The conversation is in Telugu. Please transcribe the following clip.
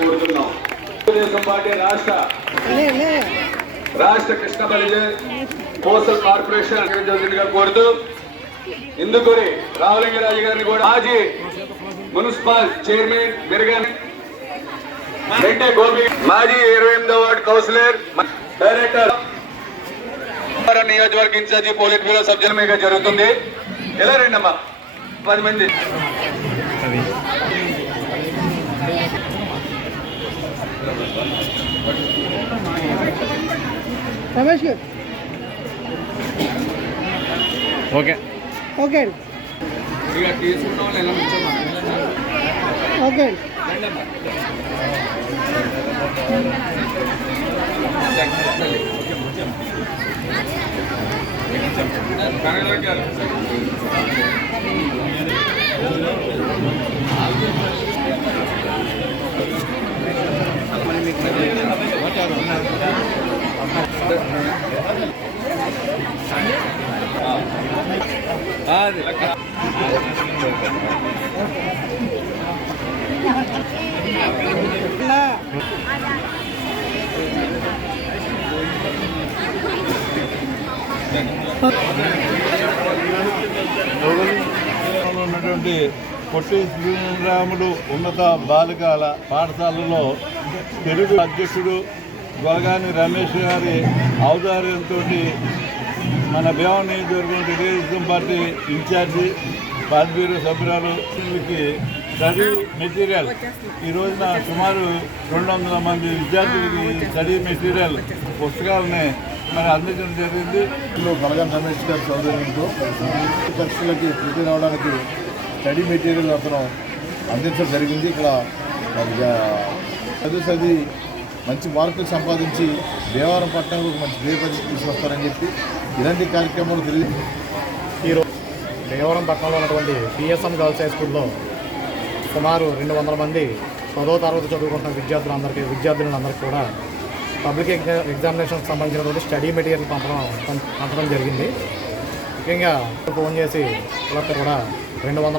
కోరుతున్నాం. తెలుగుదేశం పార్టీ రాష్ట్ర కృష్ణ బలిజ కోస్టల్ కార్పొరేషన్ కోరుతూ ఇందుకూరి రామలింగరాజు గారిని కూడా మాజీ మున్సిపల్ చైర్మన్ మెరుగన్ రెడ్డి గోపి మాజీ 28వ వార్డు కౌన్సిలర్ డైరెక్టర్ నియోజకవర్గ ఇన్ఛార్జి పోలిట్ బ్యూరో సభ్యుల మీద జరుగుతుంది. ఎలా రండమ్మా 10 మంది. ఓకే ఓకే ఇక తీసుకున్న వాళ్ళు ఎలా ఉంచామా? ఓకే ఉన్నటువంటి పొట్టి శ్రీరాములు ఉన్నత బాలికల పాఠశాలలో తెలుగు అధ్యక్షుడు గొలగాని రమేష్ గారి ఔదార్యంతో మన భీమవరం నియోజకవర్గం తెలుగుదేశం పార్టీ ఇన్ఛార్జి పార్టీ సభ్యురాలు స్టడీ మెటీరియల్ ఈ రోజున సుమారు 200 మంది విద్యార్థులకి స్టడీ మెటీరియల్ పుస్తకాలని మరి అందించడం జరిగింది. గొలగాని రమేష్ గారి సౌదర్యంతో పరీక్షలకి పూర్తి రావడానికి స్టడీ మెటీరియల్ అతను అందించడం జరిగింది. ఇక్కడ చదివి మంచి మార్కులు సంపాదించి భీమవరం పట్టణంలో మంచి పేరు తీసుకొస్తారని చెప్పి ఇలాంటి కార్యక్రమాలు తెలియదు. ఈరోజు భీమవరం పట్టణంలో ఉన్నటువంటి పిఎస్ఎం గర్ల్స్ హై స్కూల్లో సుమారు 200 మంది 10వ తరగతి చదువుకుంటున్న విద్యార్థులందరికీ కూడా పబ్లిక్ ఎగ్జామినేషన్కి సంబంధించినటువంటి స్టడీ మెటీరియల్ పంపడం జరిగింది. ముఖ్యంగా ఫోన్ చేసి కూడా 200 మంది